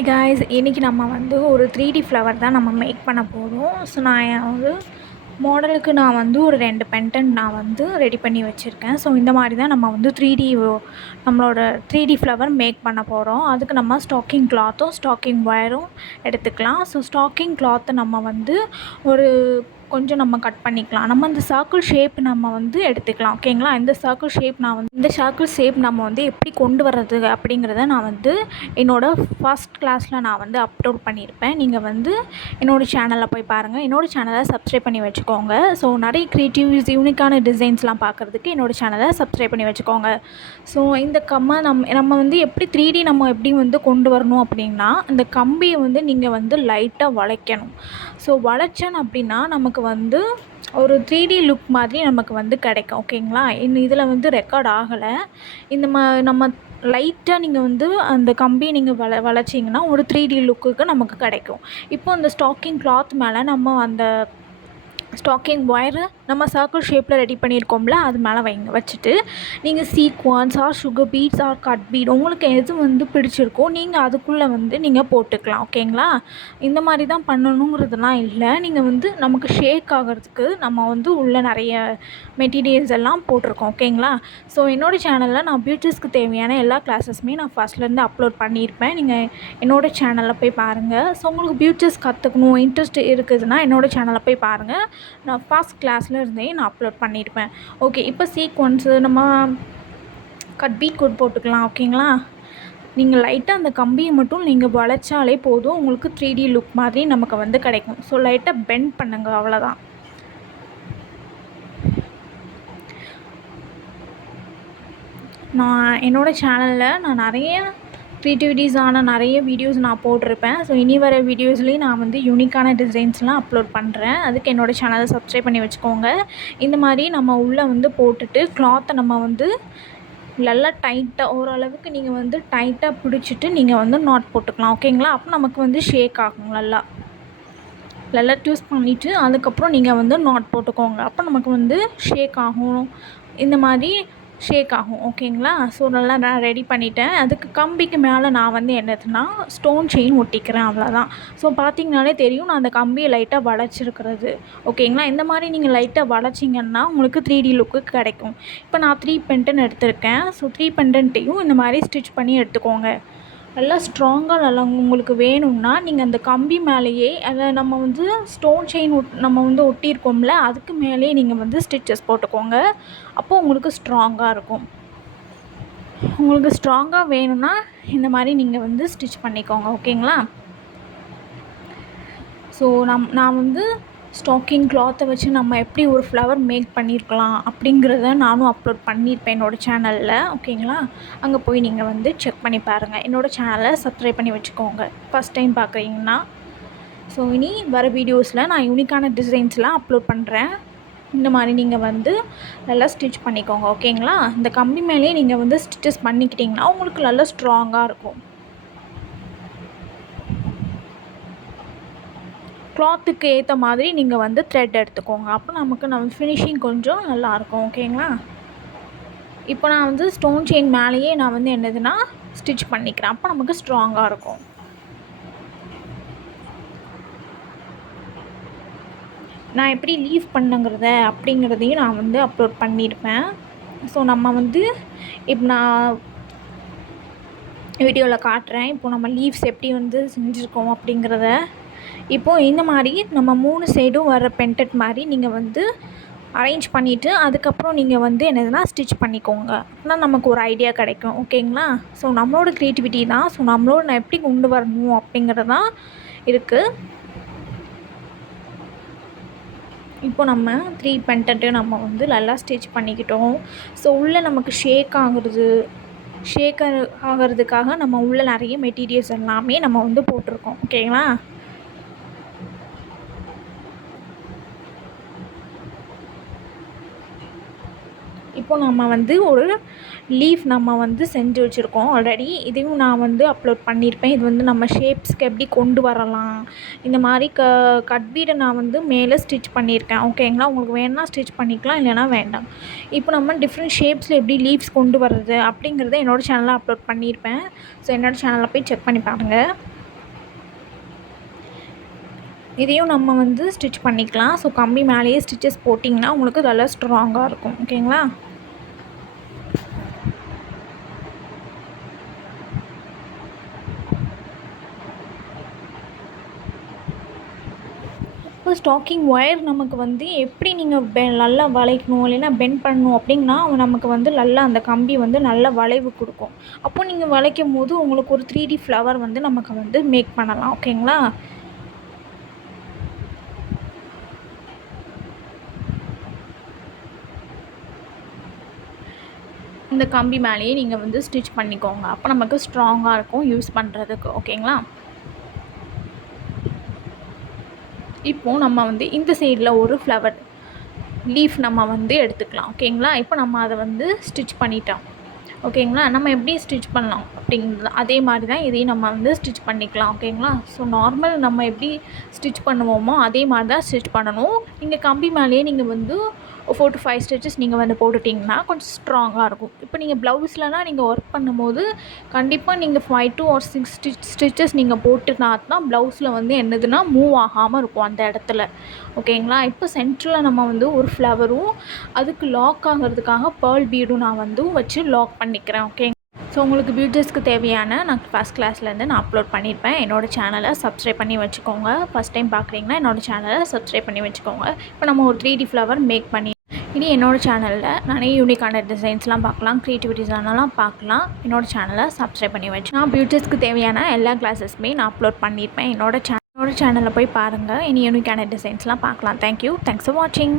Hi guys, இன்றைக்கி நம்ம வந்து ஒரு 3D ஃப்ளவர் தான் நம்ம மேக் பண்ண போகிறோம். ஸோ நான் வந்து மாடலுக்கு நான் வந்து ஒரு 2 பென்டன்ட் நான் வந்து ரெடி பண்ணி வச்சுருக்கேன். ஸோ இந்த மாதிரி தான் நம்ம வந்து நம்மளோட 3D ஃப்ளவர் மேக் பண்ண போகிறோம். அதுக்கு நம்ம ஸ்டாக்கிங் கிளாத்தும் ஸ்டாக்கிங் ஒயரும் எடுத்துக்கலாம். ஸோ ஸ்டாக்கிங் கிளாத்தை நம்ம வந்து ஒரு கொஞ்சம் நம்ம கட் பண்ணிக்கலாம். நம்ம இந்த சர்க்கிள் ஷேப் நம்ம வந்து எடுத்துக்கலாம். ஓகேங்களா? இந்த சர்க்கிள் ஷேப் நம்ம வந்து எப்படி கொண்டு வர்றது அப்படிங்கிறத நான் வந்து என்னோடய ஃபர்ஸ்ட் கிளாஸில் நான் வந்து அப்லோட் பண்ணியிருப்பேன். நீங்கள் வந்து என்னோடய சேனலில் போய் பாருங்கள். என்னோடய சேனலை சப்ஸ்கிரைப் பண்ணி வச்சுக்கோங்க. ஸோ நிறைய க்ரியேட்டிவ்ஸ் யூனிக்கான டிசைன்ஸ்லாம் பார்க்குறதுக்கு என்னோடய சேனலை சப்ஸ்கிரைப் பண்ணி வச்சுக்கோங்க. ஸோ இந்த நம்ம வந்து எப்படி 3D நம்ம எப்படி வந்து கொண்டு வரணும் அப்படின்னா, இந்த கம்பியை வந்து நீங்கள் வந்து லைட்டாக வளைக்கணும். ஸோ வளைச்சேன் அப்படின்னா நமக்கு வந்து ஒரு 3D லுக் மாதிரி நமக்கு வந்து கிடைக்கும். ஓகேங்களா? இதில் வந்து ரெக்கார்ட் ஆகலை. இந்த நம்ம லைட்டாக நீங்கள் வந்து அந்த கம்பியை நீங்கள் வளைச்சிங்கன்னா ஒரு 3D லுக்குக்கு நமக்கு கிடைக்கும். இப்போ இந்த ஸ்டாக்கிங் கிளாத் மேலே நம்ம அந்த ஸ்டாக்கிங் ஒயரு நம்ம சர்க்கிள் ஷேப்பில் ரெடி பண்ணியிருக்கோம்ல, அது மேலே வச்சுட்டு நீங்கள் sequins or sugar beads or cut bead உங்களுக்கு எது வந்து பிடிச்சிருக்கோ நீங்கள் அதுக்குள்ளே வந்து நீங்கள் போட்டுக்கலாம். ஓகேங்களா? இந்த மாதிரி தான் பண்ணணுங்கிறதுலாம் இல்லை. நீங்கள் வந்து நமக்கு ஷேக் ஆகிறதுக்கு நம்ம வந்து உள்ளே நிறைய மெட்டீரியல்ஸ் எல்லாம் போட்டிருக்கோம். ஓகேங்களா? ஸோ என்னோடய சேனலில் நான் பியூட்டிஸ்க்கு தேவையான எல்லா கிளாஸஸுமே நான் ஃபஸ்ட்லேருந்து அப்லோட் பண்ணியிருப்பேன். நீங்கள் என்னோடய சேனலில் போய் பாருங்கள். ஸோ உங்களுக்கு பியூட்டிஸ் கற்றுக்கணும் இன்ட்ரெஸ்ட் இருக்குதுன்னா என்னோடய சேனலில் போய் பாருங்கள். நான் ஃபர்ஸ்ட் கிளாஸில் இருந்தே நான் அப்லோட் பண்ணியிருப்பேன். ஓகே, இப்போ சீக்வன்ஸு நம்ம கட் பீட் கோட் போட்டுக்கலாம். ஓகேங்களா? நீங்கள் லைட்டாக அந்த கம்பியை மட்டும் நீங்கள் வளைச்சாலே போதும், உங்களுக்கு 3D லுக் மாதிரி நமக்கு வந்து கிடைக்கும். ஸோ லைட்டாக பெண்ட் பண்ணுங்க, அவ்வளோதான். நான் என்னோடய சேனலில் நான் நிறைய க்ரியேட்டிவிட்டிஸான நிறைய வீடியோஸ் நான் போட்டிருப்பேன். ஸோ இனி வர வீடியோஸ்லேயும் நான் வந்து யூனிக்கான டிசைன்ஸ்லாம் அப்லோட் பண்ணுறேன். அதுக்கு என்னோடய சேனலை சப்ஸ்கிரைப் பண்ணி வச்சுக்கோங்க. இந்த மாதிரி நம்ம உள்ளே வந்து போட்டுட்டு கிளாத்தை நம்ம வந்து நல்லா டைட்டாக ஓரளவுக்கு நீங்கள் வந்து டைட்டாக பிடிச்சிட்டு நீங்கள் வந்து நாட் போட்டுக்கலாம். ஓகேங்களா? அப்போ நமக்கு வந்து ஷேக் ஆகும். நல்லா ட்யூஸ் பண்ணிவிட்டு அதுக்கப்புறம் நீங்கள் வந்து நாட் போட்டுக்கோங்க. அப்போ நமக்கு வந்து ஷேக் ஆகும். இந்த மாதிரி ஷேக் ஆகும். ஓகேங்களா? ஸோ நல்லா நான் ரெடி பண்ணிட்டேன். அதுக்கு கம்பிக்கு மேலே நான் வந்து என்னதுன்னா ஸ்டோன் செயின் ஒட்டிக்கிறேன், அவ்வளோதான். ஸோ பார்த்திங்கனாலே தெரியும் நான் அந்த கம்பியை லைட்டாக வளைச்சிருக்கிறது. ஓகேங்களா? இந்த மாதிரி நீங்கள் லைட்டாக வளைச்சிங்கன்னா உங்களுக்கு 3D லுக்கு கிடைக்கும். இப்போ நான் 3 பென்டன் எடுத்திருக்கேன். ஸோ 3 பென்டன்ட்டையும் இந்த மாதிரி ஸ்டிச் பண்ணி எடுத்துக்கோங்க. நல்லா ஸ்ட்ராங்காக நல்லா உங்களுக்கு வேணும்னா நீங்கள் அந்த கம்பி மேலேயே அதை நம்ம வந்து ஸ்டோன் செயின் நம்ம வந்து ஒட்டியிருக்கோம்ல, அதுக்கு மேலேயே நீங்கள் வந்து ஸ்டிச்சஸ் போட்டுக்கோங்க. அப்போது உங்களுக்கு ஸ்ட்ராங்காக இருக்கும். உங்களுக்கு ஸ்ட்ராங்காக வேணும்னா இந்த மாதிரி நீங்கள் வந்து ஸ்டிச் பண்ணிக்கோங்க. ஓகேங்களா? ஸோ நான் வந்து ஸ்டாக்கிங் கிளாத்தை வச்சு நம்ம எப்படி ஒரு ஃப்ளவர் மேக் பண்ணியிருக்கலாம் அப்படிங்கிறத நானும் அப்லோட் பண்ணியிருப்பேன் என்னோடய சேனலில். ஓகேங்களா? அங்கே போய் நீங்கள் வந்து செக் பண்ணி பாருங்கள். என்னோடய சேனலை சப்ஸ்கிரைப் பண்ணி வச்சுக்கோங்க ஃபஸ்ட் டைம் பார்க்குறீங்கன்னா. ஸோ இனி வர வீடியோஸில் நான் யூனிக்கான டிசைன்ஸ்லாம் அப்லோட் பண்ணுறேன். இந்த மாதிரி நீங்கள் வந்து நல்லா ஸ்டிச் பண்ணிக்கோங்க. ஓகேங்களா? இந்த கம்பி மேலேயே நீங்கள் வந்து ஸ்டிச்சஸ் பண்ணிக்கிட்டிங்கன்னா உங்களுக்கு நல்லா ஸ்ட்ராங்காக இருக்கும். கிளாத்துக்கு ஏற்ற மாதிரி நீங்கள் வந்து த்ரெட் எடுத்துக்கோங்க. அப்போ நம்ம ஃபினிஷிங் கொஞ்சம் நல்லாயிருக்கும். ஓகேங்களா? இப்போ நான் வந்து ஸ்டோன் செயின் மேலேயே நான் வந்து என்னதுன்னா ஸ்டிச் பண்ணிக்கிறேன். அப்போ நமக்கு ஸ்ட்ராங்காக இருக்கும். நான் எப்படி லீவ் பண்ணுங்கிறத அப்படிங்கிறதையும் நான் வந்து அப்லோட் பண்ணியிருப்பேன். ஸோ நம்ம வந்து இப்போ நான் வீடியோவில் காட்டுறேன். இப்போ நம்ம லீவ்ஸ் எப்படி வந்து செஞ்சுருக்கோம் அப்படிங்கிறத. இப்போது இந்த மாதிரி நம்ம 3 சைடும் வர பென்டன்ட் மாதிரி நீங்கள் வந்து அரேஞ்ச் பண்ணிவிட்டு அதுக்கப்புறம் நீங்கள் வந்து என்னதுன்னா ஸ்டிச் பண்ணிக்கோங்க. அப்படின்னா நமக்கு ஒரு ஐடியா கிடைக்கும். ஓகேங்களா? ஸோ நம்மளோட க்ரியேட்டிவிட்டி தான். ஸோ நான் எப்படி கொண்டு வரணும் அப்படிங்கிறது தான் இருக்குது. இப்போ நம்ம 3 பென்டன்ட்டையும் நம்ம வந்து நல்லா ஸ்டிச் பண்ணிக்கிட்டோம். ஸோ உள்ளே நமக்கு ஷேக் ஆகிறதுக்காக நம்ம உள்ளே நிறைய மெட்டீரியல்ஸ் எல்லாமே நம்ம வந்து போட்டிருக்கோம். ஓகேங்களா? இப்போ நம்ம வந்து ஒரு லீஃப் நம்ம வந்து செஞ்சு வச்சுருக்கோம் ஆல்ரெடி. இதையும் நான் வந்து அப்லோட் பண்ணியிருப்பேன். இது வந்து நம்ம ஷேப்ஸ்க்கு எப்படி கொண்டு வரலாம், இந்த மாதிரி கட் பீடை நான் வந்து மேலே ஸ்டிச் பண்ணியிருக்கேன். ஓகேங்களா? உங்களுக்கு வேணும்னா ஸ்டிச் பண்ணிக்கலாம், இல்லைனா வேண்டாம். இப்போ நம்ம டிஃப்ரெண்ட் ஷேப்ஸில் எப்படி லீவ்ஸ் கொண்டு வர்றது அப்படிங்கிறத என்னோடய சேனலில் அப்லோட் பண்ணியிருப்பேன். ஸோ என்னோடய சேனலில் போய் செக் பண்ணி பாருங்கள். இதையும் நம்ம வந்து ஸ்டிச் பண்ணிக்கலாம். ஸோ கம்பி மேலேயே ஸ்டிச்சஸ் போட்டிங்கன்னா உங்களுக்கு நல்லா ஸ்ட்ராங்காக இருக்கும். ஓகேங்களா? இப்போ ஸ்டாக்கிங் ஒயர் நமக்கு வந்து எப்படி நீங்கள் நல்லா வளைக்கணும் இல்லைன்னா பெண்ட் பண்ணணும் அப்படின்னா நமக்கு வந்து நல்லா அந்த கம்பி வந்து நல்ல வளைவு கொடுக்கும். அப்போது நீங்கள் வளைக்கும் போது உங்களுக்கு ஒரு 3D ஃப்ளவர் வந்து நமக்கு வந்து மேக் பண்ணலாம். ஓகேங்களா? இந்த கம்பி மேலேயே நீங்கள் வந்து ஸ்டிச் பண்ணிக்கோங்க. அப்போ நமக்கு ஸ்ட்ராங்காக இருக்கும் யூஸ் பண்ணுறதுக்கு. ஓகேங்களா? இப்போது நம்ம வந்து இந்த சைடில் ஒரு ஃப்ளவர் லீஃப் நம்ம வந்து எடுத்துக்கலாம். ஓகேங்களா? இப்போ நம்ம அதை வந்து ஸ்டிச் பண்ணிட்டோம். ஓகேங்களா? நம்ம எப்படி ஸ்டிச் பண்ணலாம் அப்படிங்கிறது அதே மாதிரி தான் இதையும் நம்ம வந்து ஸ்டிச் பண்ணிக்கலாம். ஓகேங்களா? ஸோ நார்மல் நம்ம எப்படி ஸ்டிச் பண்ணுவோமோ அதே மாதிரி தான் ஸ்டிச் பண்ணணும். நீங்கள் கம்பி மேலேயே நீங்கள் வந்து 4 to 5 ஸ்டிச்சஸ் நீங்கள் வந்து போட்டுட்டிங்கன்னா கொஞ்சம் ஸ்ட்ராங்காக இருக்கும். இப்போ நீங்கள் ப்ளவுஸ்லலாம் நீங்கள் ஒர்க் பண்ணும்போது கண்டிப்பாக நீங்கள் 5 to 6 ஸ்டிச்சஸ் நீங்கள் போட்டுனா தான் ப்ளவுஸில் வந்து என்னதுன்னா மூவ் ஆகாமல் இருக்கும் அந்த இடத்துல. ஓகேங்களா? இப்போ சென்டரில் நம்ம வந்து ஒரு ஃப்ளவரும் அதுக்கு லாக் ஆகிறதுக்காக பேர்ல் பீடும் நான் வந்து வச்சு லாக் பண்ணிக்கிறேன். ஓகே. ஸோ உங்களுக்கு பியூட்டிஸ்க்கு தேவையான நான் ஃபஸ்ட் கிளாஸ்லேருந்து நான் அப்லோட் பண்ணியிருப்பேன். என்னோடய சேனலை சப்ஸ்கிரைப் பண்ணி வச்சுக்கோங்க. ஃபஸ்ட் டைம் பார்க்குறீங்கன்னா என்னோடய சேனலை சப்ஸ்கிரைப் பண்ணி வச்சுக்கோங்க. இப்போ நம்ம ஒரு 3D ஃப்ளவர் மேக் பண்ணி இனி என்னோடய சேனலில் நிறைய யூனிக்கான டிசைன்ஸ்லாம் பார்க்கலாம், க்ரியேட்டிவிட்டிஸ்லாம் பார்க்கலாம். என்னோடய சேனலை சப்ஸ்கிரைப் பண்ணி வச்சு நான் பியூட்டிஸ்க்கு தேவையான எல்லா கிளாஸஸுமே நான் அப்லோட் பண்ணியிருப்பேன். என்னோடய சேனலில் போய் பாருங்கள். இனி யூனிக்கான டிசைன்ஸ்லாம் பார்க்கலாம். தேங்க்யூ. தேங்க்ஸ் ஃபார் வாட்சிங்.